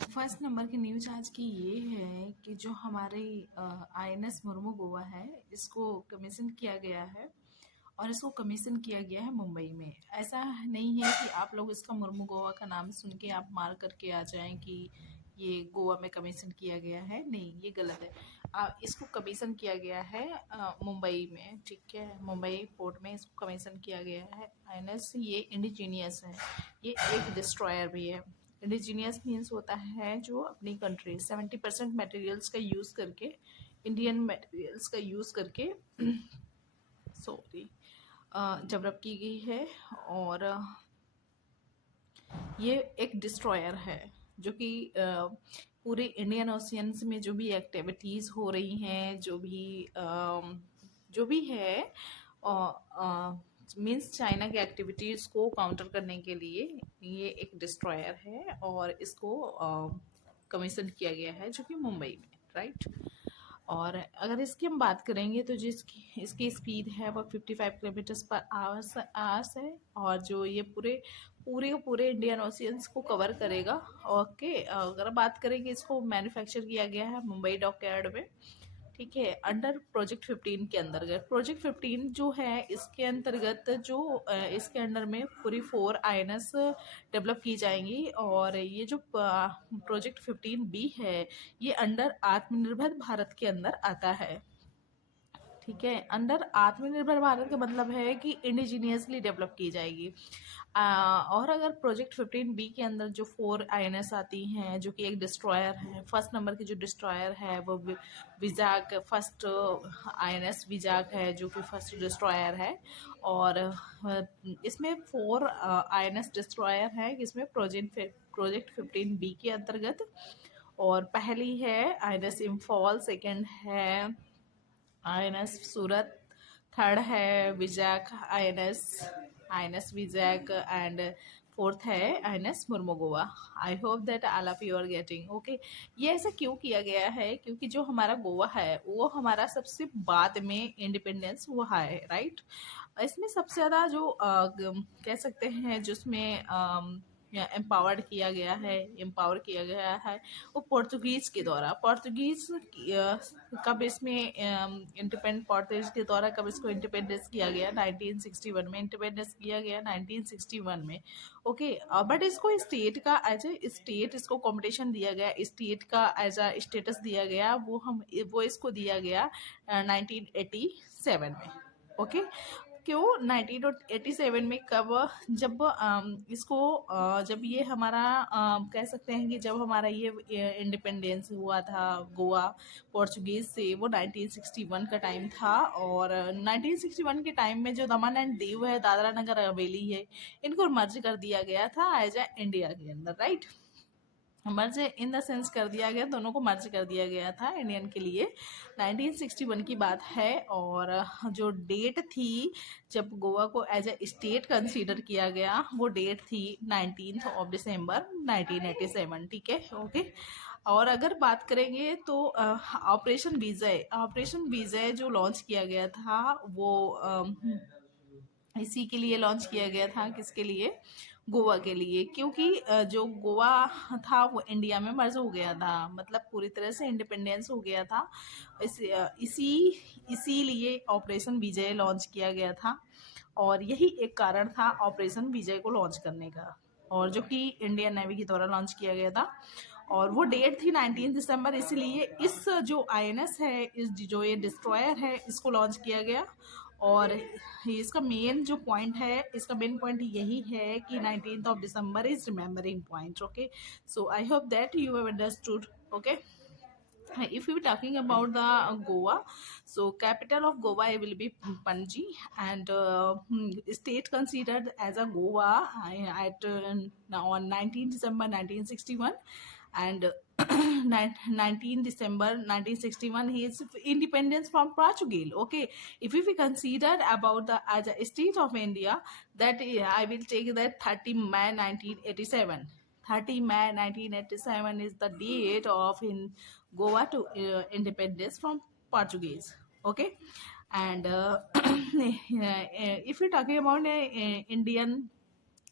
First number की news आज की ये है कि जो हमारे आईएनएस मुर्मू गोवा है, इसको कमीशन किया गया है और इसको कमीशन किया गया है मुंबई में। ऐसा नहीं है कि आप लोग इसका मुर्मू गोवा का नाम सुन के आप मार करके आ जाएं कि ये गोवा में कमीशन किया गया है। नहीं, ये गलत है। इसको कमीशन किया गया है मुंबई में, ठीक है। मुंबई पोर्ट में इसको कमीशन किया गया है। आईएनएस ये इंडिजीनियस है, ये एक डिस्ट्रॉयर भी है। इंडिजीनियस मीन्स होता है जो अपनी कंट्री 70% मटेरियल्स का यूज़ करके, इंडियन मटेरियल्स का यूज़ करके सॉरी डेवलप की गई है। और ये एक डिस्ट्रॉयर है जो कि पूरे इंडियन ओशियंस में जो भी एक्टिविटीज़ हो रही हैं, जो भी है मीन्स चाइना की एक्टिविटीज़ को काउंटर करने के लिए ये एक डिस्ट्रॉयर है और इसको कमीशन किया गया है जो कि मुंबई में, राइट। और अगर इसकी हम बात करेंगे तो जिसकी इसकी स्पीड है वो 55 किलोमीटर्स पर आवर्स है और जो ये पूरे इंडियन ओशियंस को कवर करेगा। ओके, अगर बात करेंगे इसको मैन्युफैक्चर किया गया है मुंबई डॉकयार्ड में, ठीक है, अंडर प्रोजेक्ट 15 के अंतर्गत। प्रोजेक्ट 15 जो है इसके अंतर्गत जो इसके अंडर में पूरी 4 आईएनएस डेवलप की जाएंगी। और ये जो प्रोजेक्ट 15B है ये अंडर आत्मनिर्भर भारत के अंदर आता है, ठीक है। अंडर आत्मनिर्भर भारत का मतलब है कि इंडिजीनियसली डेवलप की जाएगी। और अगर प्रोजेक्ट 15B के अंदर जो 4 आईएनएस आती हैं जो कि एक डिस्ट्रॉयर है, फर्स्ट नंबर की जो डिस्ट्रॉयर है वो विजाक फर्स्ट आईएनएस विजाक है जो कि फर्स्ट डिस्ट्रॉयर है। और इसमें 4 आईएनएस डिस्ट्रॉयर है जिसमें प्रोजेक्ट 15B के अंतर्गत। और पहली है आईएनएस इम्फॉल, सेकंड है आईएनएस सूरत, थर्ड है विजयक आईएनएस विजयक एंड फोर्थ है INS Mormugao. I hope that all of you are getting okay. ये ऐसा क्यों किया गया है? क्योंकि जो हमारा गोवा है वो हमारा सबसे बाद में इंडिपेंडेंस हुआ है, राइट। इसमें सबसे ज्यादा जो कह सकते हैं जिसमें एम्पावर किया गया है वो पोर्तुगीज के द्वारा। पोर्तुगीज कब इसमें इंडिपेंडेंट पोर्तुगीज के द्वारा कब इसको इंडिपेंडेंस किया गया? 1961 में इंडिपेंडेंस किया गया, 1961 में। ओके, बट इसको स्टेट का एज ए स्टेट इसको कॉम्पिटिशन दिया गया, स्टेट का एज अ स्टेटस दिया गया, वो इसको दिया गया 1987 में। ओके, क्यों 1987 में? कब? जब इसको जब ये हमारा कह सकते हैं कि जब हमारा ये इंडिपेंडेंस हुआ था गोवा पोर्चुगीज से, वो 1961 का टाइम था। और 1961 के टाइम में जो दमन एंड दीव है, दादरा नगर हवेली है, इनको मर्ज कर दिया गया था एज ए इंडिया के अंदर, right. Merge in the sense कर दिया गया, दोनों को मर्ज कर दिया गया था इंडियन के लिए। 1961 की बात है। और जो डेट थी जब गोवा को एज ए स्टेट कंसीडर किया गया वो डेट थी 19 दिसंबर 1987, ठीक है, ओके। और अगर बात करेंगे तो ऑपरेशन विजय जो लॉन्च किया गया था वो इसी के लिए लॉन्च किया गया था। किसके लिए? गोवा के लिए। क्योंकि जो गोवा था वो इंडिया में मर्ज हो गया था, मतलब पूरी तरह से इंडिपेंडेंस हो गया था। इसीलिए ऑपरेशन विजय लॉन्च किया गया था। और यही एक कारण था ऑपरेशन विजय को लॉन्च करने का, और जो कि इंडियन नेवी के द्वारा लॉन्च किया गया था। और वो डेट थी 19 दिसंबर, इसलिए इस जो आईएनएस है, इस जो ये डिस्ट्रॉयर है, इसको लॉन्च किया गया। और इसका मेन जो पॉइंट है, इसका मेन पॉइंट यही है कि 19th of December is remembering point, okay. So I hope that you have understood, okay. If we talking about the Goa, so capital of Goa will be Panji, and state considered as a Goa at on 19 December 1961, and 19 December 1961 he is independence from Portugal. Okay, if we consider about the as a state of India, that I will take that 30 May 1987. 30 May 1987 is the date of in Goa to independence from Portuguese. Okay, and if we're talking about Indian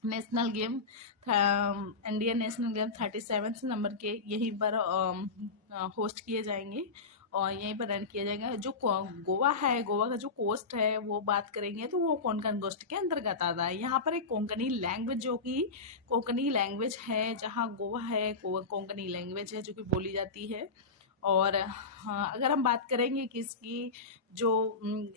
national game Indian national game 37 number के यहीं पर host किए जाएंगे और यहीं पर run किया जाएगा। जो गोवा है, गोवा का जो कोस्ट है वो बात करेंगे तो वो कोंकण कोस्ट के अंतर्गत आता है। यहाँ पर एक कोंकणी लैंग्वेज जो कि कोंकणी लैंग्वेज है, जहाँ गोवा है कोंकणी लैंग्वेज है जो कि बोली जाती है। और हाँ, अगर हम बात करेंगे कि इसकी जो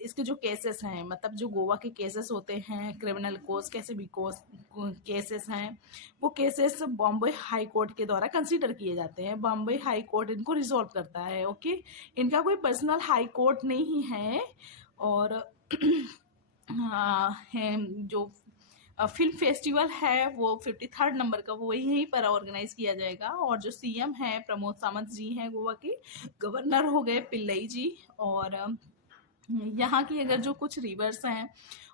इसके जो केसेस हैं, मतलब जो गोवा के केसेस होते हैं, क्रिमिनल कोर्स कैसे भी कोर्स केसेस हैं, वो केसेस बॉम्बे हाई कोर्ट के द्वारा कंसीडर किए जाते हैं। बॉम्बे हाई कोर्ट इनको रिजॉल्व करता है। ओके, इनका कोई पर्सनल हाई कोर्ट नहीं है। और हाँ, जो फिल्म फेस्टिवल है वो 53rd नंबर का वो यहीं पर ऑर्गेनाइज किया जाएगा। और जो सीएम है प्रमोद सावंत जी हैं गोवा के, गवर्नर हो गए पिल्लई जी। और यहाँ की अगर जो कुछ रिवर्स हैं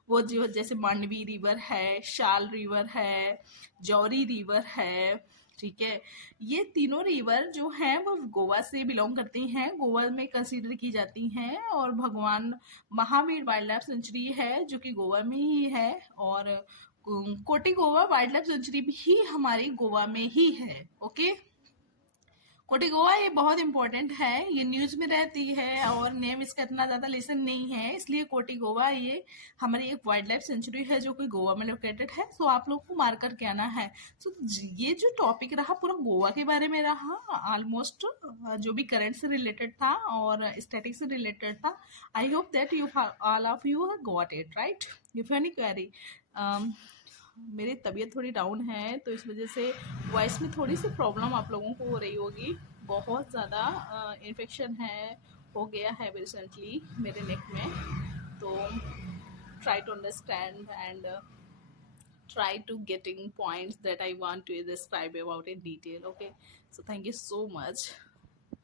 वो जो जैसे मांडवी रिवर है, शाल रिवर है, जौरी रिवर है, ठीक है। ये तीनों रिवर जो हैं वो गोवा से बिलोंग करती हैं, गोवा में कंसीडर की जाती हैं। और भगवान महावीर वाइल्ड लाइफ सेंचुरी है जो कि गोवा में ही है। और कोटी गोवा वाइल्ड लाइफ सेंचुरी भी हमारी गोवा में ही है। ओके, कोटी गोवा ये बहुत इंपॉर्टेंट है, ये न्यूज में रहती है और नेम इसका इतना ज्यादा लेसन नहीं है, इसलिए कोटी गोवा ये हमारी एक वाइल्ड लाइफ सेंचुरी है जो कि गोवा में लोकेटेड है। सो आप लोग को मार्क करके आना है। सो ये जो टॉपिक रहा पूरा गोवा के बारे में रहा, ऑलमोस्ट जो भी करंट से रिलेटेड था और स्टैटिक से रिलेटेड था। आई hope that you all of you got it right. If any query, मेरी तबीयत थोड़ी डाउन है तो इस वजह से वॉइस में थोड़ी सी प्रॉब्लम आप लोगों को हो रही होगी। बहुत ज़्यादा इन्फेक्शन है, हो गया है रिसेंटली मेरे नेक में। तो try to understand and try to getting points that I want to describe about in detail. Okay, so thank you so much.